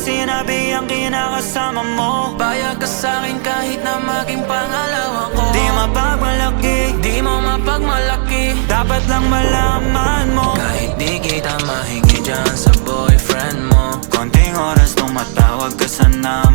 sinabi ang kinakasama mo. Bayag ka sa'kin kahit na maging pangalawa ko. Di mapagmalaki, di mo mapagmalaki. dapat lang malaman mo. Kahit di kita mahingi dyan sa boyfriend mo. Konting oras tumatawag ka sana